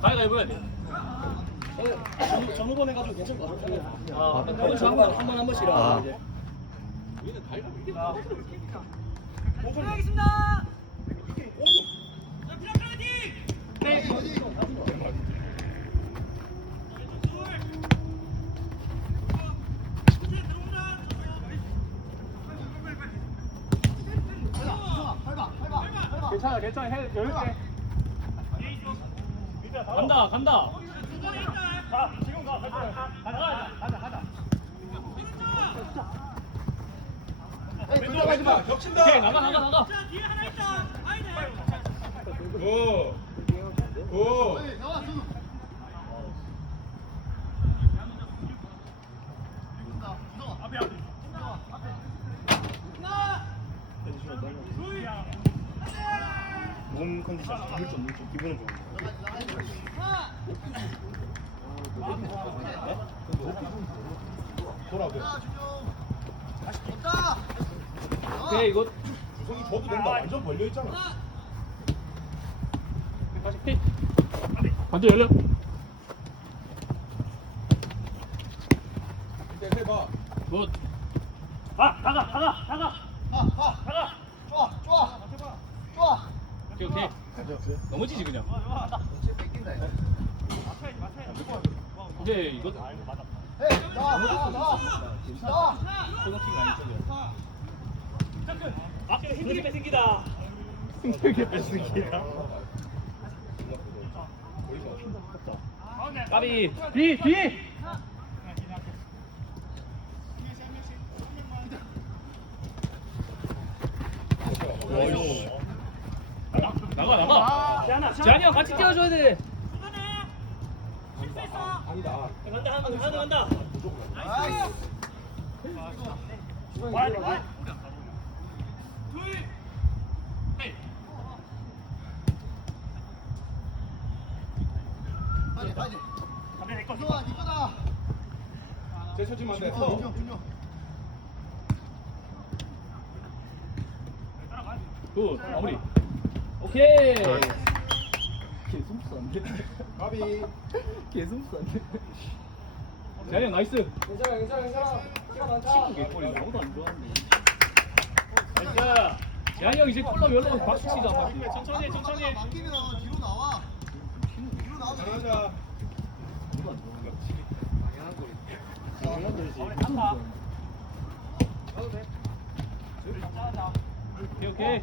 가위가 해야 돼. 전- 전후번 해가지고 괜찮을 것 같아요. 아, 한 번씩 한 번, 한번 한 번씩 아. 이제. 괜찮아, 괜찮아. 해, 여유있게. 간다, 간다. 들어가지 마. 겹친다. 오케이, 나가, 나가, 나가. 오. 오. 몸 컨디션 물좀 물좀 기분은 좋은 돌아오게. 오케이, 이거. 주성이 줘도 된다. 완전 벌려 있잖아. 다시 킥. 반대 열려. 일단 해봐. 굿. 아, 나가, 나가, 나가. 오케이, 오케이. 넘어지지, 그냥. 이제 이거. 코너킥 아니죠? 아, 힘들게 뺏긴다. 힘들게 뺏긴다. 까비. 뒤, 뒤. 나가, 나가. 재한이 형 같이 뛰어줘야 돼. 안다. 간다, 간다, 간다, 간다. 제쳐지면 안 돼. 서. 굿, 마무리. 오케이. 개숨싼데. 가비. 재한이 형 나이스. 괜찮아 괜찮아 괜찮아. 시간 많다. 개꼬리 아무도 안. 나이스. 재한이 형 이제 콜라 열로 박수 치자. 박수. 천천히, 해, 천천히. 해. 잘하자. 오케이, 오케이.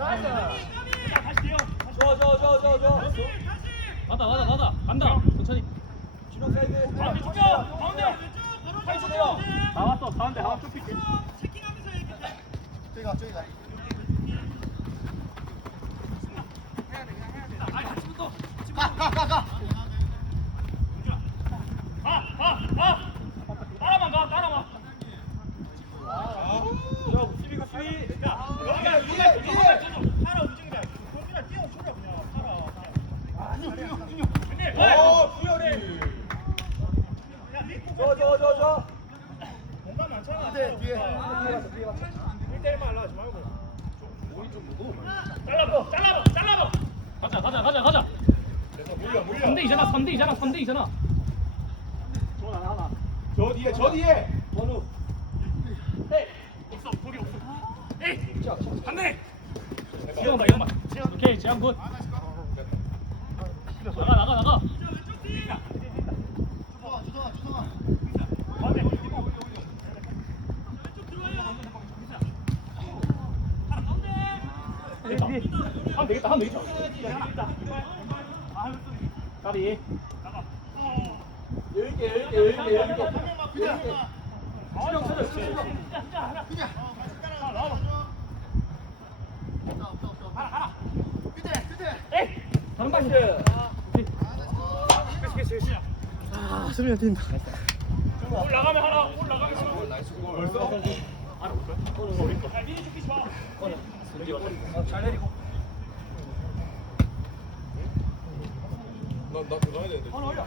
좋아. 가다, 가다, 가다. 간다. 천천히. 주력 사이드. 가운데 죽여. 가운데. 파이 좋네요. 나왔어. 가운데 하나 쭉 픽. 저기 가 저기가. 가, 가, 가. 따라만 가, 따라만. 야, 수비가 수비. 여기가 여기가 여기가 팔아 움직이자. 동민아 뛰어줘라 그냥. 팔아. 준용 준용 준용. 근데 어, 수열이. 좋아 좋아 좋아 좋아. 공간 많잖아. 뒤에 뒤에. 뒤에 가서 뒤에 가서. 1대1만 하지 말고. 잘라봐, 잘라봐, 잘라봐. 가자, 가자, 가자, 가자. 됐어, 물려, 물려. 3대 2잖아, 3대 2잖아, 3대 2잖아. 저 뒤에, 저 뒤에. 번우. 없어, 거기 없어. 에이, 안 돼. 이형만, 이형만. 오케이, 제한 굿. 나가, 나가, 나가. 되겠다. 하면 되겠다, 하면 되겠다. 까비. 여유 있게 여유 있게 여유 있게 여유 있게. 여유 있게. 수령 찾아, 수령. 에이, 다른 방식. 오케이. 아 수빈이 뛴다 올라가면 하나 올라가면 하나 벌써? 야 미리 죽기 좋아 잘 내리고 나나 들어가야 되는데. 바로 바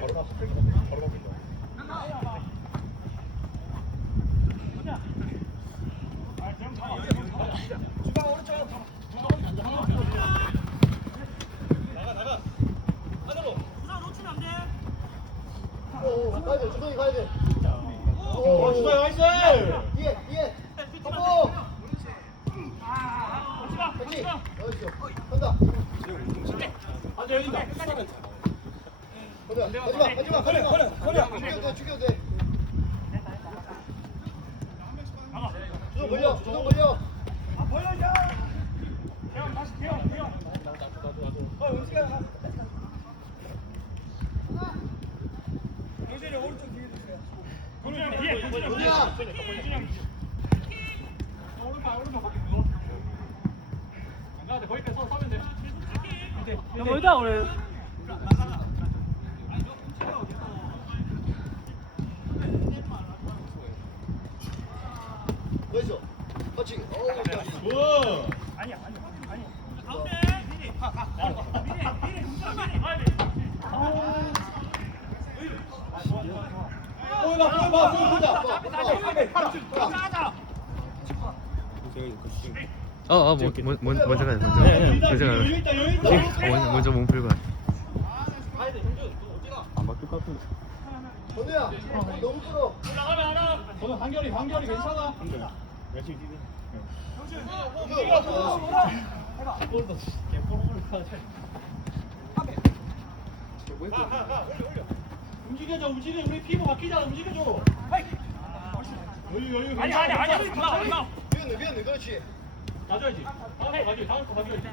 바로 바뀐다. 가야 돼, 주성이 가야 돼. 어, 주다 나이스. 뒤에, 뒤에. 하고. 그렇지. 나이스. 간다. 앉아 여기다. 간다. 가지마, 가지마, 가지마. 죽여도 돼, 죽여도 돼. 주성 걸려, 주성 걸려. 대형 다시 대형 대형 동준이 뒤에 동준이 형 뒤에 동준아. 동준이 형 오른발 오른발 바뀌는 거 안가는데 거기 빼서 서면 돼. 야 멀다 오늘 나이스. 같이. 어우, 야. 우. 아니야 아니야 아니야 가운데 미리 가가 미리 미리 동준아 미리 가야 돼 보여봐 보여봐 보여봐. 가자 어어 뭐, 뭐, 뭐, 먼저 가요 먼저 네, 네. 먼저 가요. 어, 먼저, 먼저 몸 풀고 가요 건우야, 너무 끌어. 올라가면 하나 저는 한결이 한결이 괜찮아. 움직여줘 움직여 우리 피부 바뀌잖아 움직여줘. 여유 여유. 아니 아니 아니 미안해, 미안해. 그렇지. 가져야지. 다음 거 가져야지. 다음 거 가져야지.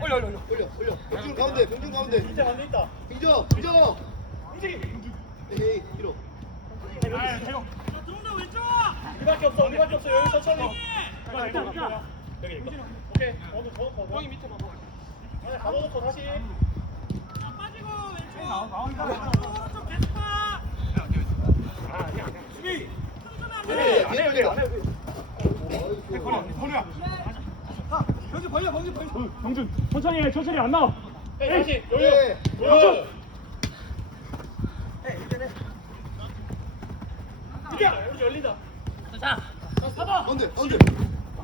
올려, 올려, 올려. 올려. 병준 가운데, 병준 가운데. 진짜 가운데 있다. 인정, 인정. 움직이. 에이, 뒤로. 아 대형 우리밖에 없어 우리밖에 없어 여유 천천히. 일단 일단 여기. 오케이. 어디 더 더. 형이 밑에 봐봐. 아니 가둬놓고 다시. 나온 나온다 수비 네, 안 해, 뒤에 안 해. 뒤에. 건우야 병준 벌려 병준 벌려 병준 천천히 해 천천히 안 나와 에이, 여유. 네. 여유. 이겨 여기 열린다 가운데, 가운데.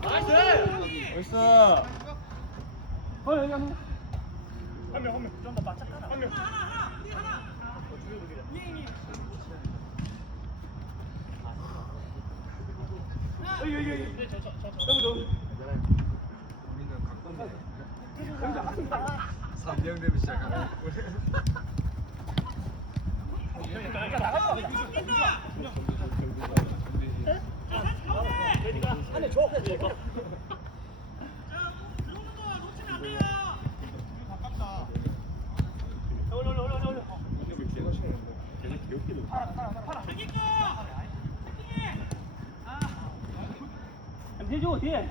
나이스. 어 여기 한명 한명 한명 좀더 바짝 가라 한명 여기 여기 여기 저저저 3명 되면 시작하는 안에 줘 올려 올려 올려 올 려 해줘 뒤에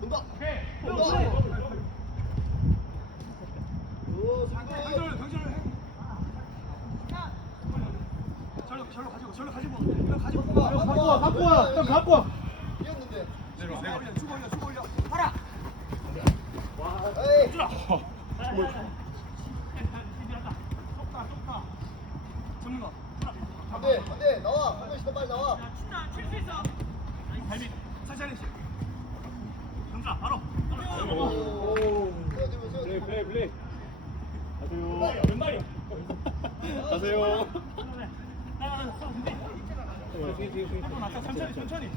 돈다. 오케이 돈다. 오, 성공. 갖고 와 갖고 와. 형 갖고 와. 이겼는데. 내려 내려 에이. 안 돼, 안 돼. 나와. 한명 시더 빨리 나와. 오. 세워주 면 플레이 세워주면. 플레이 플레이. 가세요. 왼발이. 가세요. 천천히 천천히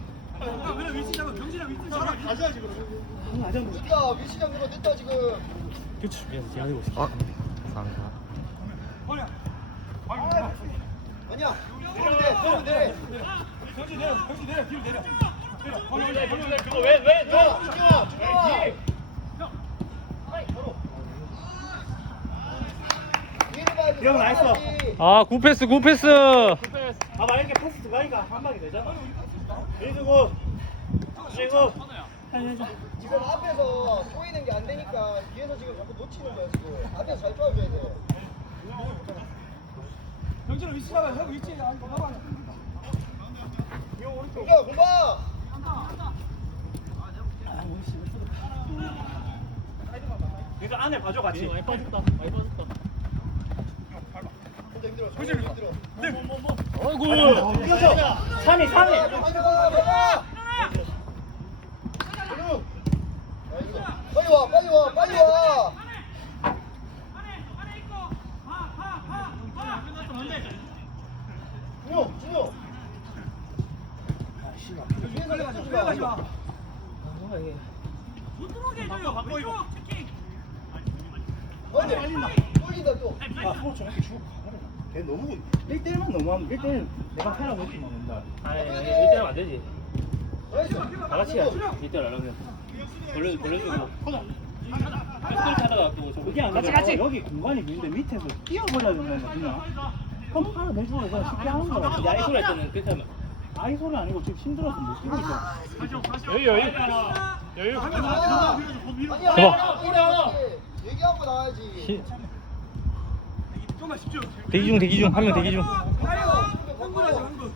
왜 위치 잡아 병진아 위치 잡아 가져야지 그럼. 됐다. 위치 잡는 거 됐다 지금. 어? 감사합니다 아니야. 세우면 돼. 세우면 돼. 병진 내려 병진 내려 뒤로 내려 병준아 병준아 그거 왜왜 야, 죽여와. 위로 봐야 돼. 형, 나이스. 나와야지. 아 굿패스 굿패스 아 만약에 패스 들어가니까 한 방이 되잖아 민수고 주인공 지금 앞에서 보이는 게 안 되니까 뒤에서 지금 자꾸 놓치는 거야 지금. 앞에서 잘 도와줘야 돼. 영진아 위치 잡아 형 위치 안 봐봐 공주야 공봐 그래서 안에 봐줘 같이 많이 빠졌다 많이 빠졌다 혼자 힘들어. 뛰어줘 3위 3위 빨리 와 빨리 와 빨리 와 준호 준호 왜 가지 마어 디 뚫린다 또 아 서로 저렇게 주고 걔 너무 1대1만 너무하면 1대1 내가 패라고 했지만 맨날 아니, 1대1 안 되지. 다 같이 해야지. 1대1 하려면. 벌려, 벌려주고. 뺏을 타다가 또 저거. 그게 아니라 어, 여기 공간이 있는데 밑에서 뛰어버려야 된다는 거 그냥 그럼 하나 내주고 그냥 쉽게 하는 거야 근데 아이솔 할 때는 그렇게 하면. 아이솔이 아니고 지금 힘들어서 못 뛰고 있어 여유, 여유. 여유. 아니야 대박. 얘기하고 나와야지. 시- 대기 중 대기 중 한 명 대기 중. 흥분하지 흥분.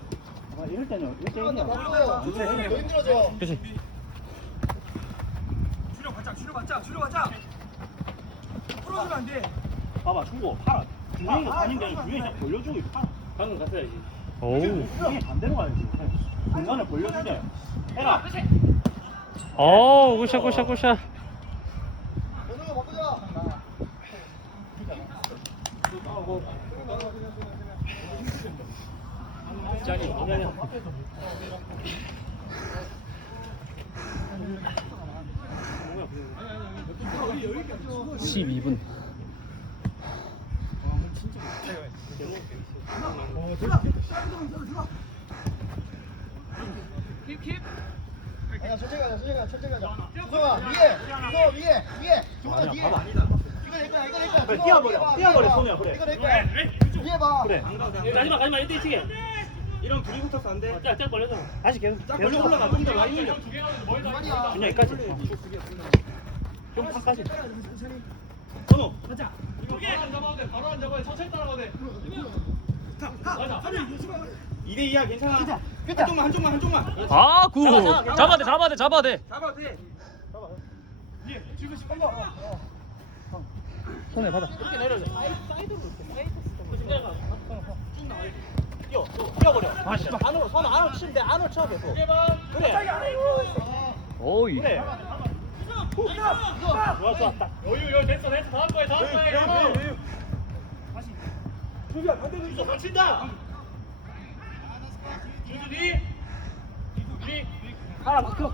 아, 이럴 때는 바꿔요 1대1이야 바꿔요. 더 힘들어져. 그렇지. 줄여봤자 줄여봤자 줄여봤자. 풀어주면 안 돼. 봐봐 주고 팔아. 중앙에서 다닌 게 아니라 중앙에 딱 벌려주고 팔아. 방금 갔어야지. 오우. 중앙에 반대로 가야지. 공간을 벌려주자. 해라. 어, 굿샷 굿샷 굿샷. 번호로 바꾸자 짠이. 12분. 아니야 천천히 가자 천천히 가자 천천히 가자. 주성아 위에 주성아 위에 위에. 주성아 뒤에 거야 이거 거야 그래, 뛰어버려, 봐, 뛰어버려, 봐. 손이야, 그래. 이거 내 거야 위에 봐. 그래 마지막, 마지막 1대 1 치게. 이런 둘이 붙어서 안 돼? 짝, 짝 벌려서. 다시 계속 짝 계속 벌려. 올라가. 좀더 라인 올려. 아니야. 준영이까지. 좀 판까지. 선호. 가자. 안 잡아도 돼. 바로 안 잡아도 돼. 천천히 따라가도 돼. 가자. 하면 조심하 2대 2야 괜찮아. 한쪽만 한 쪽만 한 쪽만. 아, 굿. 잡아야 돼 잡아야 돼 잡아야 돼. 잡아도 돼 지금 씨 빨리 와 손에 받아. 이렇게 내려줘. 뛰어 뛰어버려 아 씨발 안으로 손 안으로 치면 돼 안으로 쳐 계속 그래 오이. 그래 좋아 좋아 딱 여유, 여유. 됐어, 됐어. 다음 거에, 다음 거에. 여유. 조비야 반대로 있어 주주 뒤. 뒤. 하나 막혀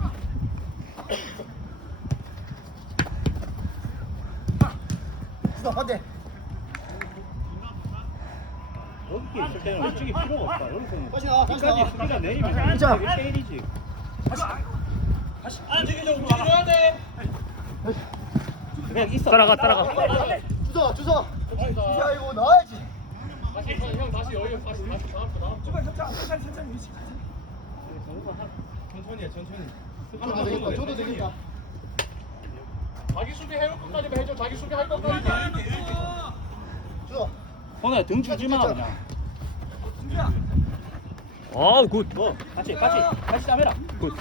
주성 반대. 여기 있을 때는 이쪽이 필요가 없다. 여기서는 다시 나와 다시 나와 끝까지 수비가 내리면 진짜. 1대1이지. 안 되게 좀 움직여줘야 돼. 그냥 있어. 따라가 따라가. 주성 주성 주성 이거 나와야지. 다시, 형, 다시 여유. 다시, 다시. 다음 거, 다음. 거. 조금 잡자 천천히 천천히 위치 천천히 해 천천히 줘도 되겠다 줘도 되겠다 자기 수비 해올 것까지만 해줘. 자기 수비 할 것까지. 주성 손에 등 주지 마 그냥 아, 굿. 뭐 같이 같이 같이 담해라 굿.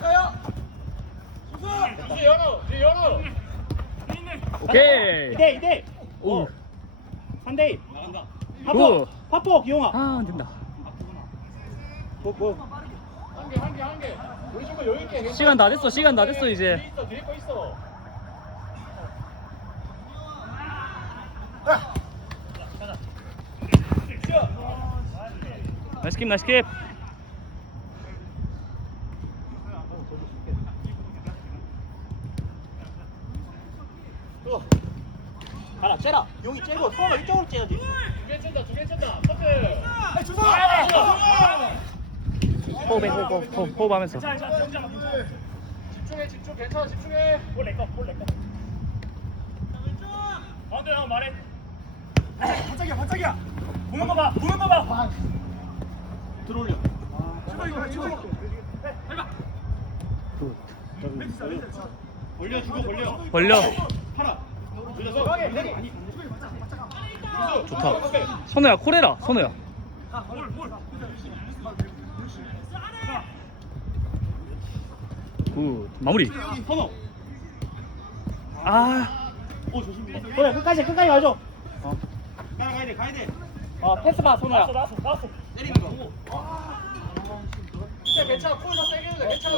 뒤 열어. 뒤 열어. 오케이. 2대 2대 오. 3대 2 굿. 파포 파포 기용아 아, 안 된다. 뭐, 뭐. 한 개, 한 개, 한 개. 우리 친구 여유 있게. 시간 다 됐어. 시간 다 됐어 뒤에 이제. 있어, 뒤에 거 있어. 나이스 킵 나이스 킵. 가라 째라 용이 째고 손을 이쪽으로 째야지 두개 쳤다, 두개 쳤다. 커트. 호흡해 호흡 호흡 호흡 호흡하면서. 집중해, 집중. 괜찮아, 집중해. 볼내 거 볼내 거 가운데 형 말해. 반짝이야 반짝이야 보는 거봐 보는 거봐 들어올려. 제발 이거 제발 이거 굿. 벌려 주고 벌려. 벌려. 팔아. 좋다. 선우야 콜해라. 선우야. 굿. 마무리. 선호. 아. 오 조심. 그래 끝까지 끝까지 가줘. 가야 돼 가야 돼. 어 패스 봐 손호야. 나왔어 나왔어. 때리는 거. 진짜 괜찮아. 콜더 세게 해도 돼. 괜찮아.